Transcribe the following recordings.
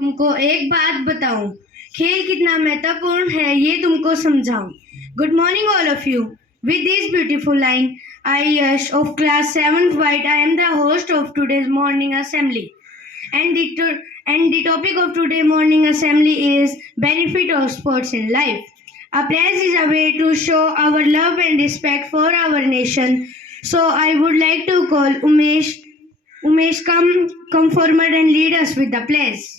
तुमको एक बात बताऊं, खेल कितना महत्वपूर्ण है ये तुमको समझाऊं. Good morning all of you. With this beautiful line, I Yash of class 7th White, I am the host of today's morning assembly. And the topic of today morning assembly is benefit of sports in life. A place is a way to show our love and respect for our nation. So I would like to call Umesh. Umesh, come forward and lead us with the place.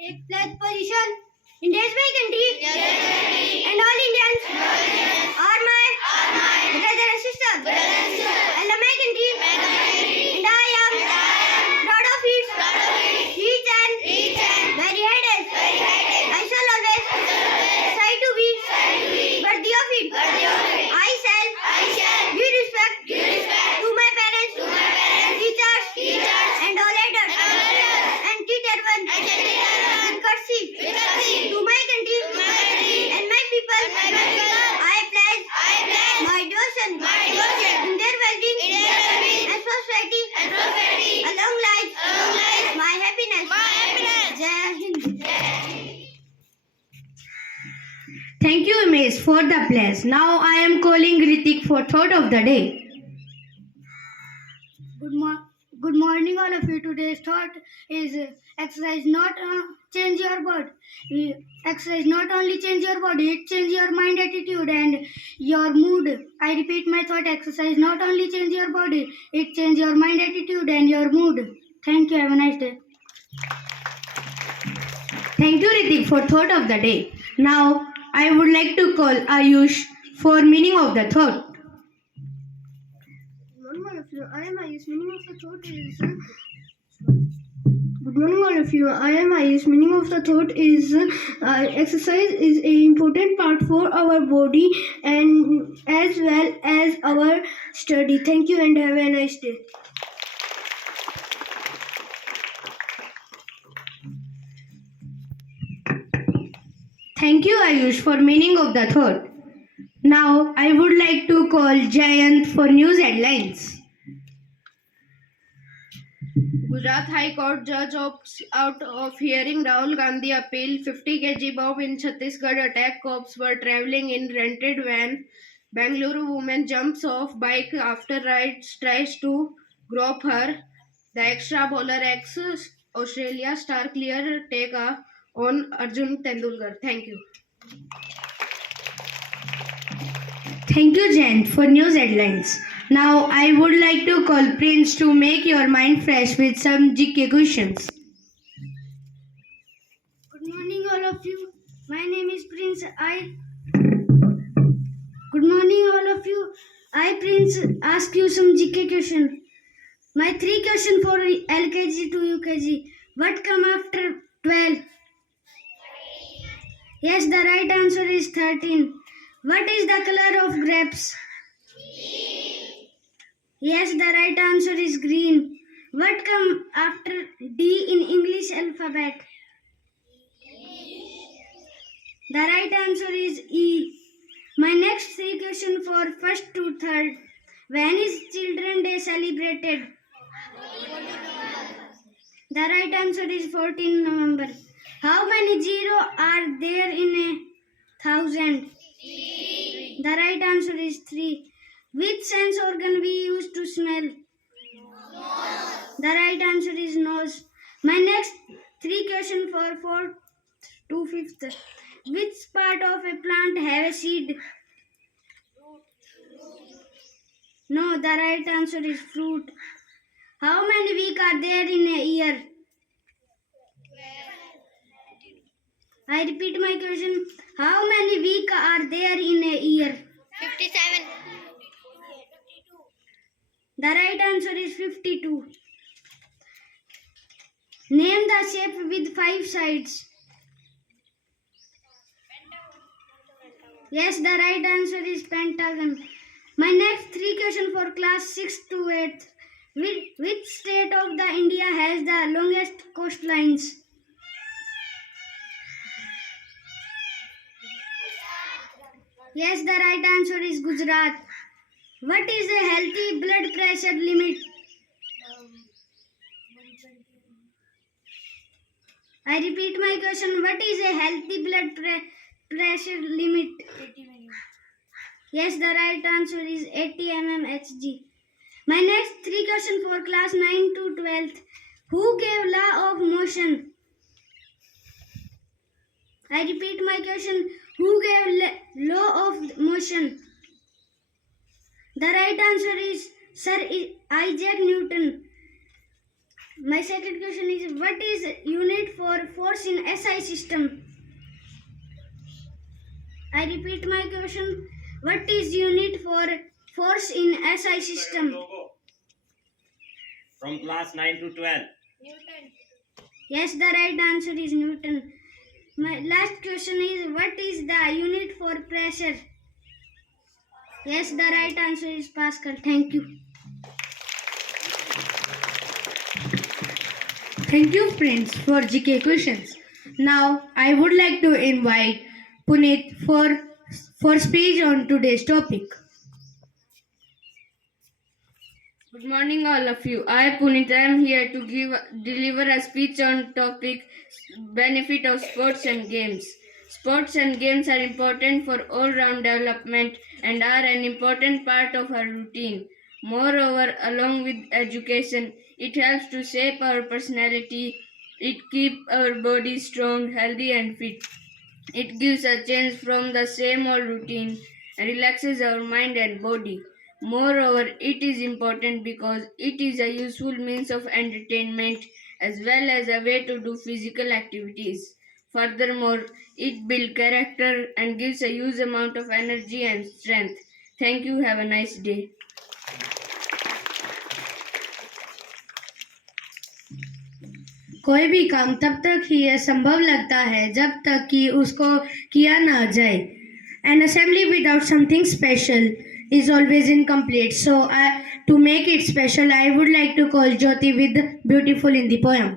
A pledge position. India is my country. And all Indians are my brother and sister. I love my country. And I am proud of it. Each and very headed. I shall always try to be worthy of it. I shall give respect to my parents, teachers, and all elders. And treat everyone with courtesy to my country and my people. I pledge my devotion in their well-being and prosperity. A long life, my happiness. Jai Hind. Thank you, Umesh, for the place. Now I am calling Ritik for thought of the day. Good morning, all of you. Today's thought is exercise not change your body. Exercise not only change your body, it change your mind, attitude, and your mood. I repeat my thought: exercise not only change your body, it change your mind, attitude, and your mood. Thank you. Have a nice day. Thank you, Ritik, for thought of the day. Now I would like to call Ayush for meaning of the thought. Good morning, all of you. I am Ayush. Meaning of the thought is. Good morning, all of you. I am Ayush. Meaning of the thought is exercise is an important part for our body and as well as our study. Thank you and have a nice day. Thank you, Ayush, for meaning of the thought. Now I would like to call Jayant for news headlines. Gujarat High Court judge opts out of hearing Rahul Gandhi appeal. 50 kg bomb in Chhattisgarh attack. Cops were travelling in rented van. Bengaluru woman jumps off bike after ride tries to grope her. The extra bowler ex Australia star clear take on Arjun Tendulkar. Thank you. Thank you, Jayant, for news headlines. Now I would like to call Prince to make your mind fresh with some GK questions. Good morning, all of you. My name is Prince. Good morning, all of you. I, Prince, ask you some GK question. My 3 question for LKG to UKG. What come after 12? Yes, the right answer is 13. What is the color of grapes? Yes, the right answer is green. What come after D in English alphabet? The right answer is E. My next 3 question for 1st to 3rd. When is Children's Day celebrated? The right answer is 14 November. How many zeros are there in 1,000? The right answer is 3. Which sense organ we use to smell? The right answer is nose. My next 3 questions for 4th to 5th. Which part of a plant have a seed? No, the right answer is fruit. How many weeks are there in a year? I repeat my question. How many weeks are there in a year? 57. The right answer is 52. Name the shape with 5 sides. Yes, the right answer is pentagon. My next 3 questions for class 6 to 8th. Which state of the India has the longest coastlines? Yes, the right answer is Gujarat. What is a healthy blood pressure limit? I repeat my question. What is a healthy blood pressure limit? 80 mm. Yes, the right answer is 80 mmHg. My next three questions for class 9 to 12th. Who gave law of motion? I repeat my question. Who gave law of motion? The right answer is Sir Isaac Newton. My second question is, what is unit for force in SI system? I repeat my question. What is unit for force in SI system? From class 9 to 12. Newton. Yes, the right answer is Newton. My last question is, what is the unit for pressure? Yes, the right answer is Pascal. Thank you. Thank you, friends, for GK questions. Now, I would like to invite Puneet for speech on today's topic. Good morning, all of you. I, Punit, am here to deliver a speech on topic benefit of sports and games. Sports and games are important for all-round development and are an important part of our routine. Moreover, along with education, it helps to shape our personality. It keeps our body strong, healthy, and fit. It gives a change from the same old routine and relaxes our mind and body. Moreover, it is important because it is a useful means of entertainment as well as a way to do physical activities. Furthermore, it builds character and gives a huge amount of energy and strength. Thank you. Have a nice day. कोई भी काम तब तक ही असंभव लगता है जब तक कि उसको किया ना जाए. An assembly without something special is always incomplete. So, to make it special, I would like to call Jyoti with beautiful in the poem.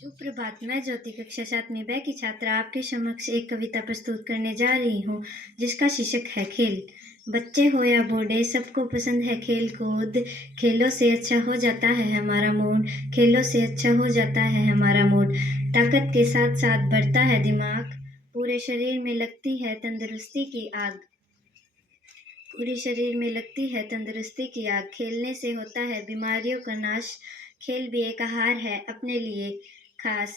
सुप्रभात. मैं ज्योति कक्षा 7वीं ब की छात्रा आपके समक्ष एक कविता प्रस्तुत करने जा रही हूँ जिसका शीर्षक है खेल. बच्चे हो या बूढ़े सबको पसंद है खेल कूद. खेलों से अच्छा हो जाता है हमारा मूड. खेलों से अच्छा हो जाता है हमारा मूड. ताकत के साथ साथ बढ़ता है दिमाग. पूरे शरीर में लगती है तंदुरुस्ती की आग. पूरे शरीर में लगती है तंदुरुस्ती की आग. खेलने से होता है बीमारियों का नाश. खेल भी एक आहार है अपने लिए खास.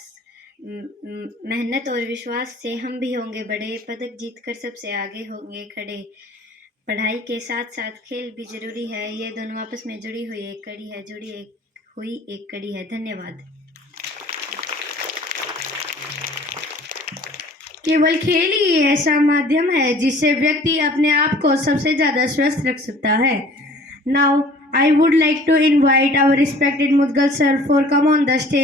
मेहनत और विश्वास से हम भी होंगे बड़े. पदक जीतकर सबसे आगे होंगे खड़े. पढ़ाई के साथ साथ खेल भी जरूरी है. ये दोनों आपस में जुड़ी हुई एक कड़ी है. धन्यवाद. केवल खेल ही ऐसा माध्यम है जिससे व्यक्ति अपने आप को सबसे ज्यादा स्वस्थ रख सकता है. Now, I would like to invite our respected Mudgal sir for come on the stage.